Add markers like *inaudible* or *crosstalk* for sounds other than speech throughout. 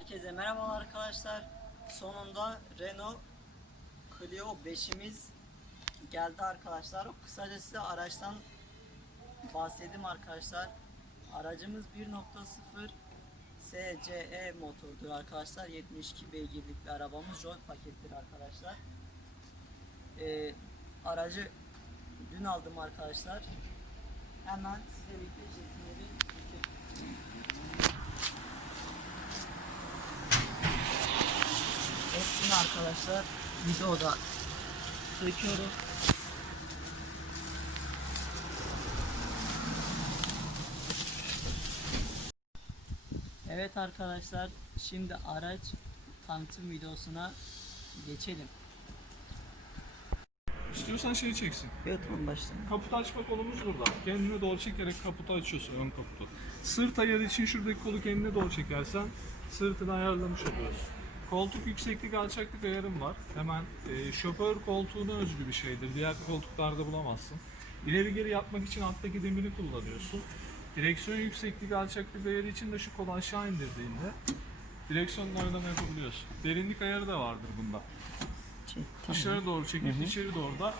Herkese merhabalar arkadaşlar. Sonunda Renault Clio 5'imiz geldi arkadaşlar. Kısaca size araçtan bahsedeyim arkadaşlar. Aracımız 1.0 SCE motordur arkadaşlar. 72 beygirlik bir arabamız. Joy pakettir arkadaşlar. Ee, aracı dün aldım arkadaşlar. Hemen size birlikte çekeyim. Hepsini arkadaşlar videoda söküyorum. Evet arkadaşlar şimdi araç tanıtım videosuna geçelim. İstiyorsan şeyi çeksin. Evet tamam başlayalım. Kaputu açma kolumuz burada. Kendine doğru çekerek kaputu açıyorsun ön kaputu. Sırt ayarı için şuradaki kolu kendine doğru çekersen sırtını ayarlamış oluyorsun. Koltuk yükseklik alçaklık ayarım var. Hemen e, şoför koltuğuna özgü bir şeydir. Diğer koltuklarda bulamazsın. İleri geri yapmak için alttaki demiri kullanıyorsun. Direksiyon yükseklik alçaklık ayarı için de şu kolu aşağı indirdiğinde direksiyonla oynama yapabiliyorsun. Derinlik ayarı da vardır bunda. Çek, Dışarı doğru çekip içeri doğru da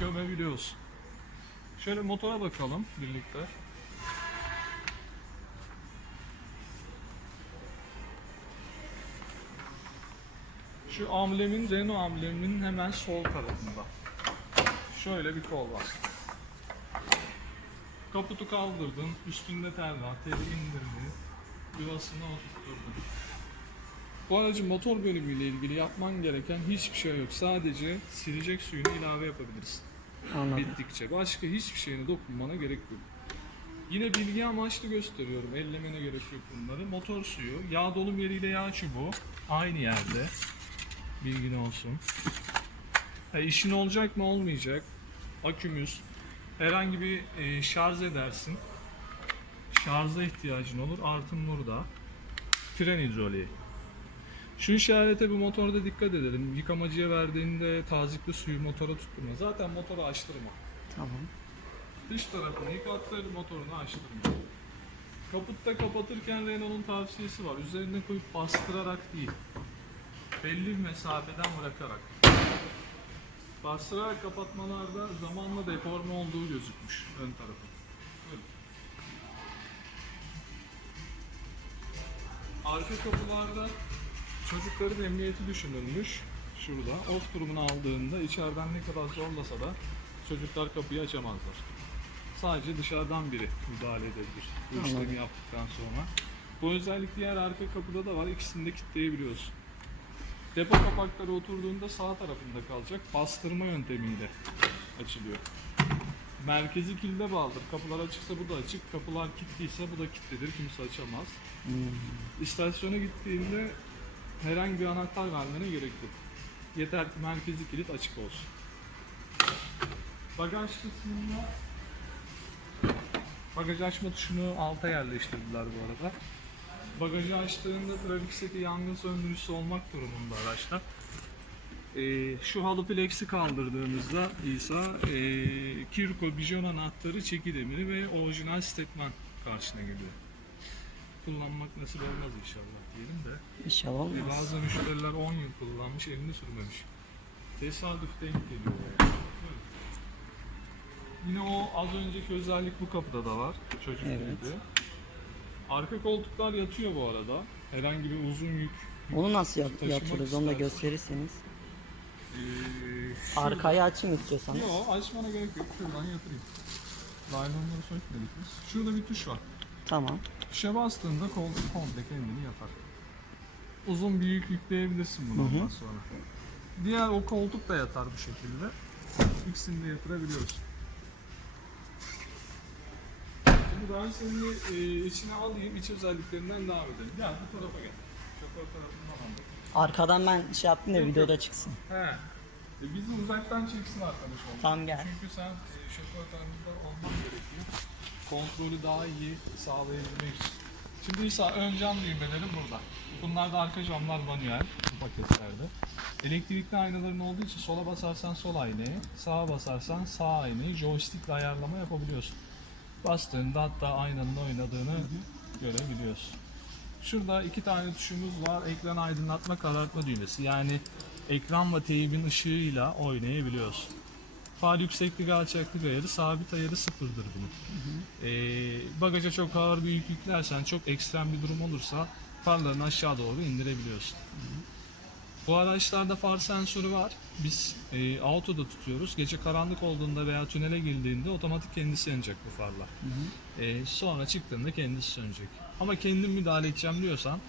gömebiliyorsun. Şöyle motora bakalım birlikte. Şu amblemin, Renault ambleminin hemen sol tarafında. Şöyle bir kol var. Kaputu kaldırdın, üstünde tel var, teli indirdin, yuvasına oturtturdun. Bu aracın motor bölümüyle ilgili yapman gereken hiçbir şey yok. Sadece silecek suyunu ilave yapabilirsin. Anladım. Bittikçe. Başka hiçbir şeyine dokunmana gerek yok. Yine bilgi amaçlı gösteriyorum. Ellemene gerek yok bunları. Motor suyu, yağ dolum yeriyle yağ çubuğu aynı yerde. Bilgin olsun. Ha, işin olacak mı olmayacak. Akümüz. Herhangi bir e, şarj edersin. Şarja ihtiyacın olur. Artın burada. Fren hidroliği. Şu işarete bu motorda dikkat edelim. Yıkamacıya verdiğinde tazikli suyu motora tutturma. Zaten motoru açtırma. Tamam. Dış tarafını yıkattır, motorunu açtırma. Kaputta kapatırken Renault'un tavsiyesi var. Üzerine koyup bastırarak değil. Belli bir mesafeden bırakarak. Bastırarak kapatmalarda zamanla deforme olduğu gözükmüş ön tarafı. Buyurun. Arka kapılarda çocukların emniyeti düşünülmüş. Şurada. Off durumunu aldığında içeriden ne kadar zorlasa da çocuklar kapıyı açamazlar. Sadece dışarıdan biri müdahale edebilir. Bu işlemi yaptıktan sonra. Bu özellik diğer arka kapıda da var. İkisini de kilitleyebiliyorsun. Depo kapakları oturduğunda sağ tarafında kalacak. Bastırma yöntemiyle açılıyor. Merkezi kilide bağlıdır. Kapılar açıksa bu da açık. Kapılar kilitliyse bu da kilitlidir. Kimse açamaz. İstasyona gittiğinde herhangi bir anahtar vermene gerek yok. Yeter ki merkezi kilit açık olsun. Bagaj kısmında bagaj açma tuşunu alta yerleştirdiler bu arada. Bagajı açtığında trafik seti yangın söndürücüsü olmak durumunda araçlar. Ee, şu halı plexi kaldırdığınızda İsa ee, Kirko bijon anahtarı, çeki demiri ve orijinal stepman karşına geliyor. Kullanmak nasip olmaz inşallah diyelim de. İnşallah E, olmaz. bazı müşteriler 10 yıl kullanmış, elini sürmemiş. Tesadüf denk geliyor. yani. Yine o az önceki özellik bu kapıda da var. Çocuk Evet. kilidi. Arka koltuklar yatıyor bu arada. Herhangi bir uzun yük. Onu nasıl yap- taşımak onu da istersen. gösterirseniz. Ee, Arkayı açayım istiyorsanız. Yok açmana gerek yok. Şuradan yatırayım. Laylonları sökmedik biz. Şurada bir tuş var. Tamam. Tuşa bastığında koltuk komple kendini yapar. Uzun bir yük yükleyebilirsin bunu Hı hı. ondan sonra. Diğer o koltuk da yatar bu şekilde. İkisini de yatırabiliyorsun. Şimdi ben seni e, içine alayım, iç özelliklerinden devam edelim. Gel bu tarafa gel. Şoför tarafından anlat. Arkadan ben şey yaptım da videoda çıksın. He. E, bizi uzaktan çeksin arkadaş olmak. Tamam, gel. Çünkü sen e, şoför tarafında olman gerekiyor. Kontrolü daha iyi sağlayabilmek için. Şimdi İsa ön cam düğmelerim burada. Bunlar da arka camlar manuel bu paketlerde. Elektrikli aynaların olduğu için sola basarsan sol aynayı, sağa basarsan sağ aynayı joystickle ayarlama yapabiliyorsun. Bastığında hatta aynanın oynadığını görebiliyorsun. Şurada iki tane tuşumuz var. Ekran aydınlatma karartma düğmesi. Yani ekran ve teybin ışığıyla oynayabiliyorsun. Far yükseklik alçaklık ayarı, sabit ayarı sıfırdır bunun. Ee, bagaja çok ağır bir yük yüklersen, çok ekstrem bir durum olursa farlarını aşağı doğru indirebiliyorsun. Bu araçlarda far sensörü var. Biz e, autoda tutuyoruz. Gece karanlık olduğunda veya tünele girdiğinde otomatik kendisi yanacak bu farlar. E, sonra çıktığında kendisi sönecek. Ama kendim müdahale edeceğim diyorsan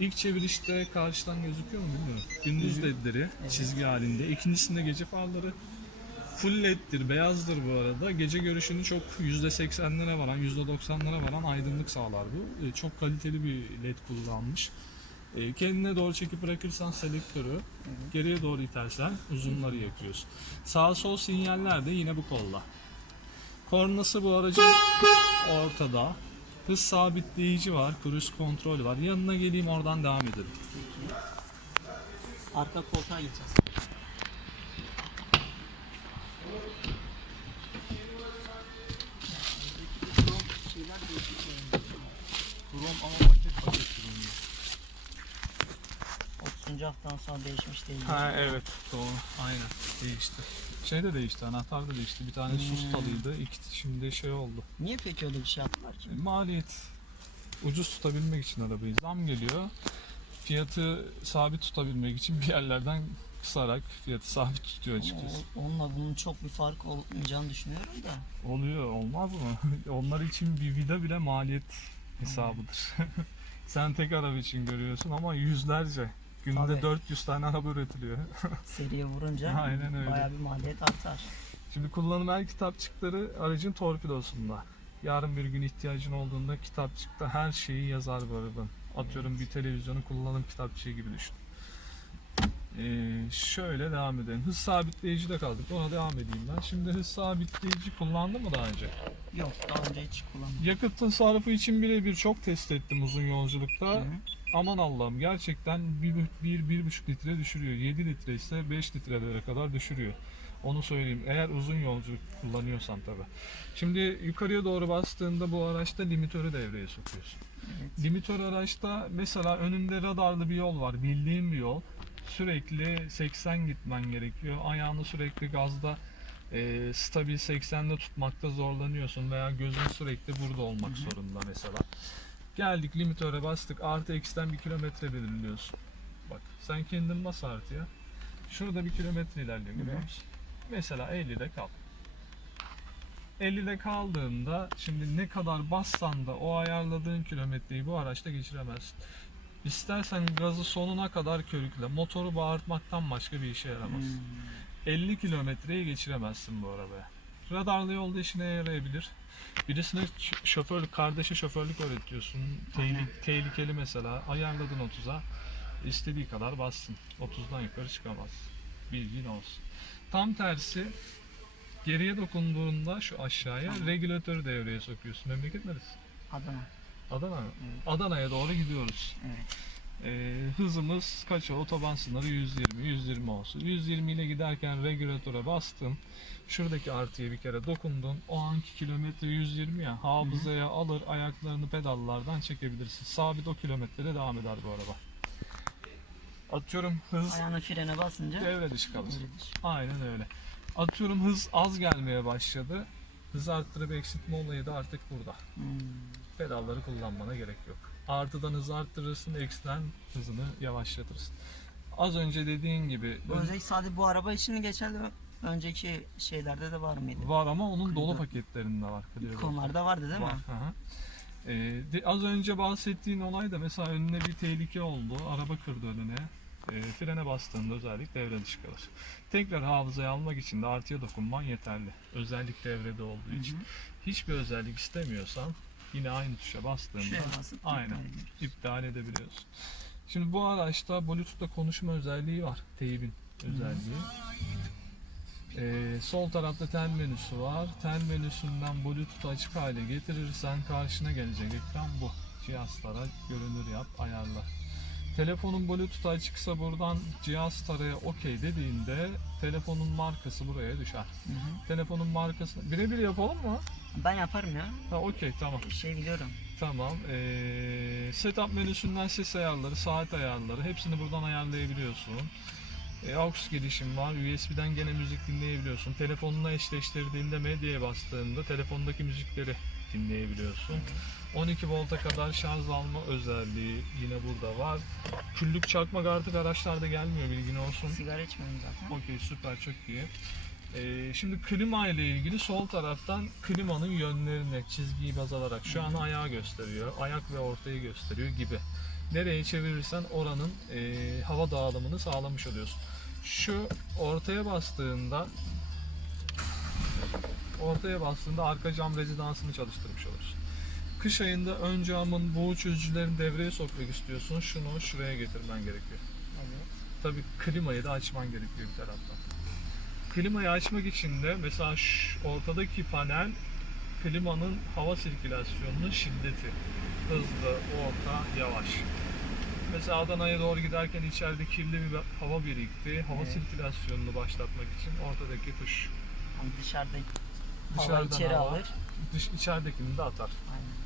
ilk çevirişte karşıdan gözüküyor mu bilmiyorum. Gündüz ledleri çizgi halinde. İkincisinde gece farları full leddir, beyazdır bu arada. Gece görüşünü çok %80'lere varan, %90'lara varan aydınlık sağlar bu. E, çok kaliteli bir led kullanmış. E, kendine doğru çekip bırakırsan selektörü, geriye doğru itersen uzunları yakıyorsun. Sağ sol sinyaller de yine bu kolla. Kornası bu aracın ortada. Hız sabitleyici var, cruise kontrol var. Yanına geleyim oradan devam edelim. Arka koltuğa gideceğiz. Krom ama paket krom. 30. haftadan sonra değişmiş değil. Ha evet doğru aynen değişti. Şey de değişti anahtar da değişti. Bir tane sus talıydı. İki şimdi şey oldu. Niye peki öyle bir şey yaptılar ki? E, Maliyet ucuz tutabilmek için arabayı zam geliyor. Fiyatı sabit tutabilmek için bir yerlerden kısarak fiyatı sabit tutuyor açıkçası. O- Onunla bunun çok bir fark olmayacağını düşünüyorum da. Oluyor olmaz mı? *laughs* Onlar için bir vida bile maliyet hesabıdır. *laughs* Sen tek araba için görüyorsun ama yüzlerce. Günde Tabii. 400 tane araba üretiliyor. *laughs* Seriye vurunca Aynen öyle. bayağı bir maliyet artar. Şimdi kullanım el kitapçıkları aracın torpidosunda. Yarın bir gün ihtiyacın olduğunda kitapçıkta her şeyi yazar bu arabanın. Atıyorum bir televizyonun kullanım kitapçığı gibi düşün. Ee, şöyle devam edelim. Hız sabitleyici de kaldık. Ona devam edeyim ben. Şimdi hız sabitleyici kullandın mı daha önce? Yok daha önce hiç kullanmadım. Yakıt tasarrufu için birebir çok test ettim uzun yolculukta. Hı hı. Aman Allah'ım gerçekten 1-1,5 litre düşürüyor. 7 litre ise 5 litrelere kadar düşürüyor. Onu söyleyeyim. Eğer uzun yolculuk kullanıyorsan tabi. Şimdi yukarıya doğru bastığında bu araçta limitörü devreye sokuyorsun. Evet. Limitör araçta mesela önünde radarlı bir yol var. Bildiğin bir yol. Sürekli 80 gitmen gerekiyor. Ayağını sürekli gazda e, stabil 80'de tutmakta zorlanıyorsun veya gözün sürekli burada olmak zorunda mesela. Geldik limitöre bastık. Artı eksiden bir kilometre belirliyorsun. Bak sen kendin bas artıya. Şurada bir kilometre ilerliyor görüyor musun? Mesela 50'de kal. 50'de kaldığında şimdi ne kadar bassan da o ayarladığın kilometreyi bu araçta geçiremezsin. İstersen gazı sonuna kadar körükle. Motoru bağırtmaktan başka bir işe yaramaz. Hmm. 50 kilometreyi geçiremezsin bu arabaya. Radarlı yolda işine yarayabilir. Birisine şoförlük, kardeşe şoförlük öğretiyorsun. Aynen. Tehli- tehlikeli mesela. Ayarladın 30'a. istediği kadar bassın. 30'dan yukarı çıkamaz. Bilgin olsun. Tam tersi geriye dokunduğunda şu aşağıya regülatörü devreye sokuyorsun. Memleket neresi? Adana. Adana mı? Evet. Adana'ya doğru gidiyoruz. Evet. Ee, hızımız kaç? Otoban sınırı 120, 120 olsun. 120 ile giderken regülatöre bastın. Şuradaki artıya bir kere dokundun. O anki kilometre 120 ya. Hafızaya alır, ayaklarını pedallardan çekebilirsin. Sabit o kilometrede devam eder bu araba. Atıyorum hız Ayağını frene basınca devre dışı kalır. Aynen öyle. Atıyorum hız az gelmeye başladı. Hız arttırıp eksiltme olayı da artık burada. Hmm. Pedalları kullanmana gerek yok. Artıdan hız arttırırsın, eksiden hızını yavaşlatırsın. Az önce dediğin gibi Bu özellik sadece bu araba için mi geçerli? Önceki şeylerde de var mıydı? var ama onun dolu Kıyıda. paketlerinde var. Konularda vardı değil var. mi? hı hı. Ee, de- az önce bahsettiğin olay da mesela önüne bir tehlike oldu. Araba kırdı önüne. Ee, frene bastığında özellik devre dışı kalır. Tekrar hafızaya almak için de artıya dokunman yeterli. Özellik devrede olduğu Hı için. hı. Hiçbir özellik istemiyorsan yine aynı tuşa bastığında basıp Aynen. iptal edebiliyorsun. Şimdi bu araçta Bluetooth'ta konuşma özelliği var. Teybin özelliği. Ee, sol tarafta tel menüsü var. Tel menüsünden Bluetooth açık hale getirirsen karşına gelecek ekran bu. Cihazlara görünür yap, ayarla. Telefonun Bluetooth açıksa buradan cihaz taraya okey dediğinde telefonun markası buraya düşer. Hı hı. Telefonun markasını birebir yapalım mı? Ben yaparım ya. Ha okey tamam. Şey biliyorum. Tamam. Ee, setup menüsünden ses ayarları, saat ayarları hepsini buradan ayarlayabiliyorsun. Ee, aux girişim var. USB'den gene müzik dinleyebiliyorsun. Telefonuna eşleştirdiğinde medyaya bastığında telefondaki müzikleri dinleyebiliyorsun. 12 volta kadar şarj alma özelliği yine burada var. Küllük çakmak artık araçlarda gelmiyor bilgin olsun. Sigara içmiyorum zaten. Okey süper çok iyi. Ee, şimdi klima ile ilgili sol taraftan klimanın yönlerini çizgiyi baz alarak şu an ayağı gösteriyor. Ayak ve ortayı gösteriyor gibi. Nereye çevirirsen oranın e, hava dağılımını sağlamış oluyorsun. Şu ortaya bastığında ortaya bastığında arka cam rezidansını çalıştırmış olursun. Kış ayında ön camın buğu çözücülerini devreye sokmak istiyorsun. Şunu şuraya getirmen gerekiyor. Evet. Tabii klimayı da açman gerekiyor bir taraftan. Klimayı açmak için de mesela şu ortadaki panel klimanın hava sirkülasyonunun şiddeti. Hızlı, orta, yavaş. Mesela Adana'ya doğru giderken içeride kirli bir hava birikti. Hava Evet. sirkülasyonunu başlatmak için ortadaki tuş. Hani dışarıda hava içeri hava, alır. dış, içeridekini de atar. Aynen.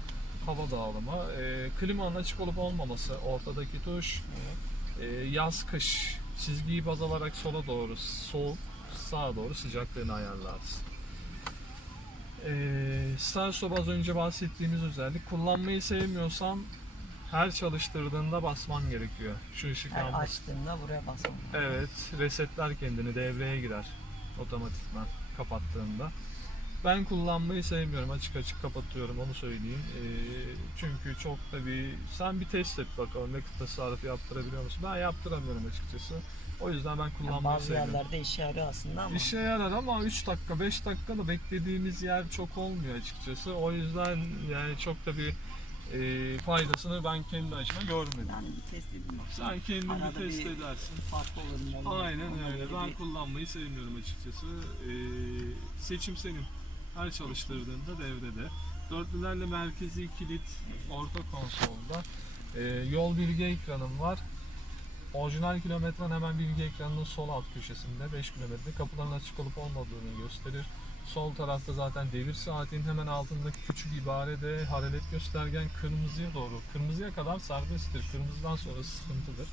Hava dağılımı. Ee, klimanın açık olup olmaması ortadaki tuş. Ee, yaz kış çizgiyi baz alarak sola doğru soğuk sağa doğru sıcaklığını ayarlarsın. Ee, Star Stop az önce bahsettiğimiz özellik kullanmayı sevmiyorsan her çalıştırdığında basman gerekiyor. Şu ışık Her yanması. açtığında buraya basmam. Evet, resetler kendini devreye girer otomatikman kapattığında. Ben kullanmayı sevmiyorum. Açık açık kapatıyorum onu söyleyeyim. Ee, çünkü çok da bir sen bir test et bakalım ne tasarruf yaptırabiliyor musun? Ben yaptıramıyorum açıkçası. O yüzden ben Yani kullanmayı bazı sevmiyorum. yerlerde işe yarıyor aslında ama İşe yarar ama 3 dakika 5 dakika da beklediğimiz yer çok olmuyor açıkçası. O yüzden yani çok da bir e, faydasını ben kendi açıma görmedim. yani bir test edeyim bak. Sen kendin bir test bir edersin. Farklı olur? Aynen Ona öyle. Ben bir- kullanmayı sevmiyorum açıkçası. Ee, seçim senin. Her çalıştırdığında devrede. Dörtlülerle merkezi kilit orta konsolda. Ee, yol bilgi ekranım var. Orijinal kilometren hemen bilgi ekranının sol alt köşesinde 5 kilometre kapıların açık olup olmadığını gösterir. Sol tarafta zaten devir saatin hemen altındaki küçük ibarede hararet göstergen kırmızıya doğru. Kırmızıya kadar serbesttir. Kırmızıdan sonra sıkıntıdır.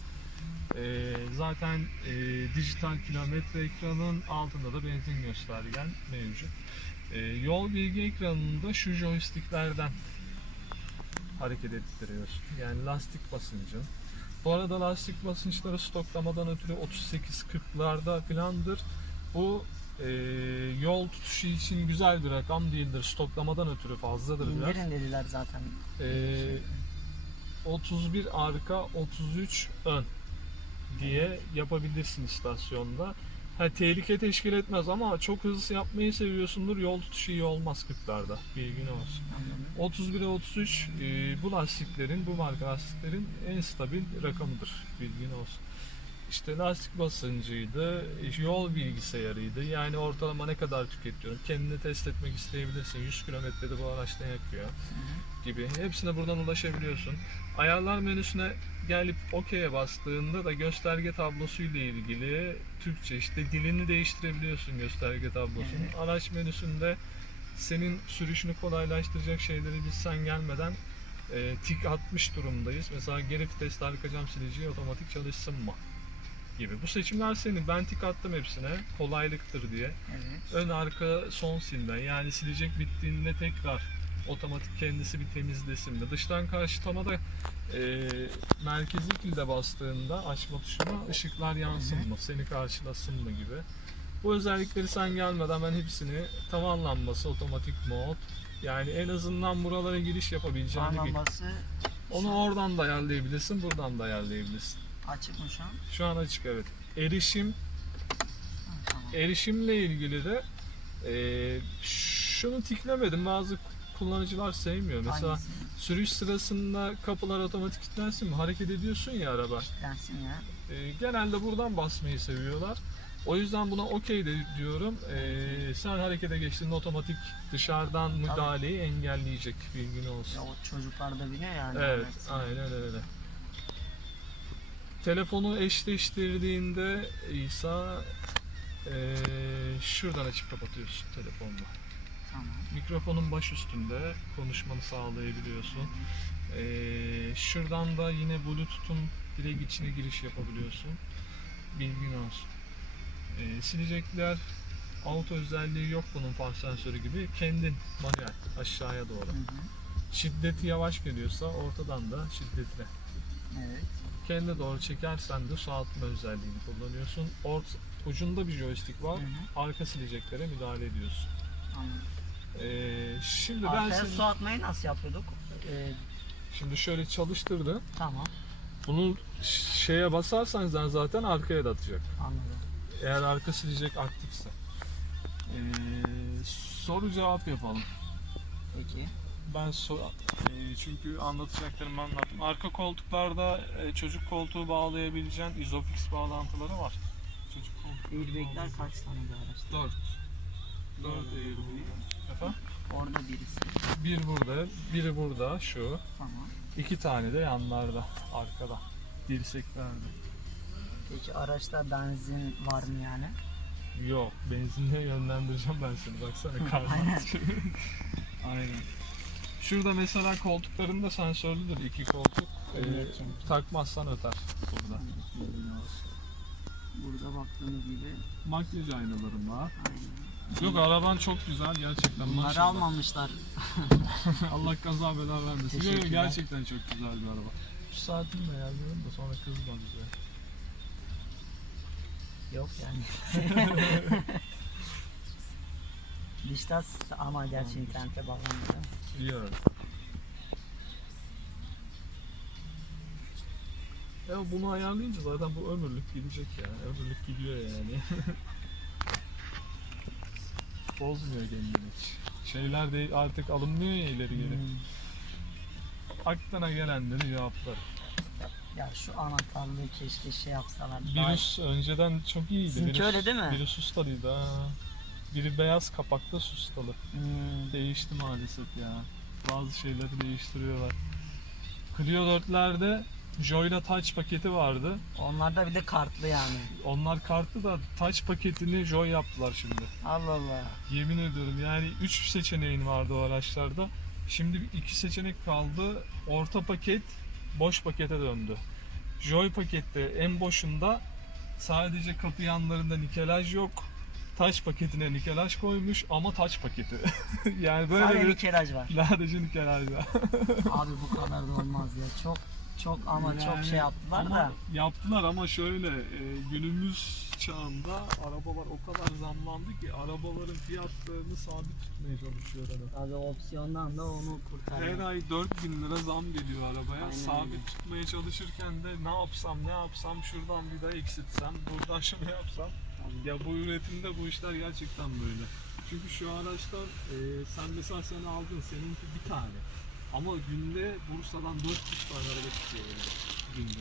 Ee, zaten e, dijital kilometre ekranın altında da benzin göstergen mevcut. Ee, yol bilgi ekranında şu joysticklerden hareket ettiriyorsun. Yani lastik basıncın. Bu arada lastik basınçları stoklamadan ötürü 38-40'larda filandır. Bu e, yol tutuşu için güzel bir rakam değildir. Stoklamadan ötürü fazladır biraz. İndirin dediler zaten. Ee, 31 arka 33 ön diye yapabilirsin istasyonda. Ha, tehlike teşkil etmez ama çok hızlı yapmayı seviyorsundur yol tutuşu iyi olmaz 40'larda bilgin olsun. Anladım. 31'e 33 e, bu lastiklerin bu marka lastiklerin en stabil rakamıdır bilgin olsun. İşte lastik basıncıydı, yol bilgisayarıydı. Yani ortalama ne kadar tüketiyorum. Kendini test etmek isteyebilirsin. 100 kilometrede bu araç ne yakıyor gibi. Hepsine buradan ulaşabiliyorsun. Ayarlar menüsüne gelip OK'ye bastığında da gösterge tablosu ile ilgili Türkçe işte dilini değiştirebiliyorsun gösterge tablosunun. Araç menüsünde senin sürüşünü kolaylaştıracak şeyleri biz sen gelmeden e, tik atmış durumdayız. Mesela geri vites arka cam sileceği otomatik çalışsın mı? Gibi. Bu seçimler senin. Ben tik attım hepsine. Kolaylıktır diye. Evet. Ön arka son silme. Yani silecek bittiğinde tekrar otomatik kendisi bir temizlesin de. Dıştan karşılama da e, merkezi kilde bastığında açma tuşuna ışıklar yansın mı? Seni karşılasın mı gibi. Bu özellikleri sen gelmeden ben hepsini tavanlanması otomatik mod yani en azından buralara giriş yapabileceğini bil. Anlaması Onu oradan da ayarlayabilirsin, buradan da ayarlayabilirsin. Açık mı şu an? Şu an açık evet. Erişim Ha, tamam. erişimle ilgili de e, şunu tiklemedim. Bazı kullanıcılar sevmiyor. Mesela Hangisi? sürüş sırasında kapılar otomatik kilitlensin mi? Hareket ediyorsun ya araba. Lensin ya. E, genelde buradan basmayı seviyorlar. O yüzden buna okey de diyorum. E, sen harekete geçtiğinde otomatik dışarıdan müdahaleyi engelleyecek bilgin olsun. Ya o çocuklar da biliyor yani. Evet, aynen öyle. Telefonu eşleştirdiğinde İsa eee, şuradan açıp kapatıyorsun telefonla. Tamam. Mikrofonun baş üstünde konuşmanı sağlayabiliyorsun. Ee, şuradan da yine Bluetooth'un direkt içine giriş yapabiliyorsun. Bilgin olsun. Ee, silecekler auto özelliği yok bunun fan sensörü gibi. Kendin manuel aşağıya doğru. Hı hı. Şiddeti yavaş geliyorsa ortadan da şiddetli. Evet. Kendi doğru çekersen de su atma özelliğini kullanıyorsun. Ort ucunda bir joystick var. Hı hı. Arka sileceklere müdahale ediyorsun. Anladım. Ee, şimdi ben Arkaya seni, su atmayı nasıl yapıyorduk? Ee, şimdi şöyle çalıştırdı. tamam. Bunu şeye basarsan sen zaten arkaya da atacak. Anladım. Eğer arka silecek aktifse. Ee, soru cevap yapalım. Peki. Ben so ee, çünkü anlatacaklarımı anlattım. Arka koltuklarda e, çocuk koltuğu bağlayabileceğin izofix bağlantıları var. Çocuk koltuğu. Airbag'ler kaç tane bir araçta? 4. 4 airbag. Efendim? Orada birisi. Bir burada, biri burada şu. Tamam. İki tane de yanlarda, arkada. Dirseklerde. Peki araçta benzin var mı yani? Yok, benzinle yönlendireceğim ben seni. Baksana karnı. Aynen. *laughs* Aynen. Şurada mesela koltuklarında sensörlüdür iki koltuk. Ee, takmazsan öter burada. Burada baktığınız gibi Makyaj aynalarım var. aynen. Yok araban çok güzel gerçekten Bunları maşallah. almamışlar. *laughs* Allah kaza bela vermesin. Yok, gerçekten çok güzel bir araba. Şu saatini de ayarlıyorum da sonra kızma bize. Yok yani. *laughs* Diştas ama gerçi internete bağlanmıyor. Yok. Ya bunu ayarlayınca zaten bu ömürlük gidecek ya. Ömürlük gidiyor yani. *laughs* Bozmuyor kendini hiç. Şeyler de artık alınmıyor ya ileri geri. Hmm. Aklına gelenleri cevaplar. Ya şu anahtarlığı keşke şey yapsalar. daha- Virüs önceden çok iyiydi. Sizinki Virüs, öyle değil mi? Virüs ustalıydı ha. Biri beyaz kapakta sustalı. Hmm. Değişti maalesef ya. Bazı şeyleri değiştiriyorlar. Clio 4'lerde Joy'la Touch paketi vardı. Onlarda bir de kartlı yani. Onlar kartı da Touch paketini Joy yaptılar şimdi. Allah Allah. Yemin ediyorum yani 3 seçeneğin vardı o araçlarda. Şimdi 2 seçenek kaldı. Orta paket boş pakete döndü. Joy pakette en boşunda sadece kapı yanlarında nikelaj yok. Touch paketine nikelaj koymuş ama touch paketi. *laughs* yani böyle Sadece bir nikelaj var. sadece nikelaj var. *laughs* Abi bu kadar da olmaz ya. Çok çok ama çok Yani şey yaptılar ama da. Yaptılar ama şöyle e, günümüz çağında arabalar o kadar zamlandı ki arabaların fiyatlarını sabit tutmaya çalışıyor adam. Abi opsiyondan da onu Her kurtarıyor. ay 4000 lira zam geliyor arabaya. Aynen sabit öyle. tutmaya çalışırken de ne yapsam ne yapsam şuradan bir daha eksiltsem buradan *laughs* şunu yapsam. Ya bu üretimde bu işler gerçekten böyle. Çünkü şu araçlar e, sen mesela sen aldın seninki bir tane. Ama günde Bursa'dan 400 tane araba çıkıyor yani günde.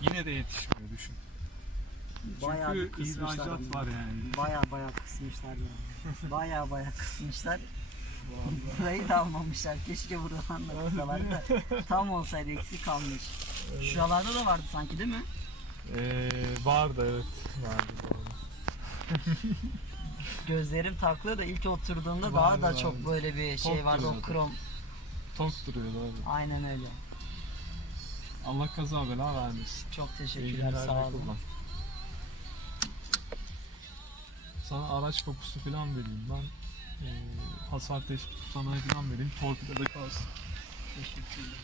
Yine de yetişmiyor düşün. Bayağı bir Çünkü kısmışlar. ihracat var yani. Baya baya kısmışlar yani. *laughs* Baya baya kısmışlar. Burayı da almamışlar. Keşke buradan da kısalar da. Tam olsaydı eksik kalmış. Şuralarda da vardı sanki değil mi? Ee, vardı evet. Vardı doğru. *laughs* Gözlerim taklı da ilk oturduğumda daha da vardı. çok böyle bir şey Tok vardı o duruyordu. krom. Tok duruyor doğru. Aynen öyle. Allah kaza bela vermesin. Çok İyi teşekkürler günler sağ olun. kullan. Sana araç kokusu falan vereyim ben. Ee, hasar tespiti sana falan vereyim. Torpidoda kalsın. Teşekkürler.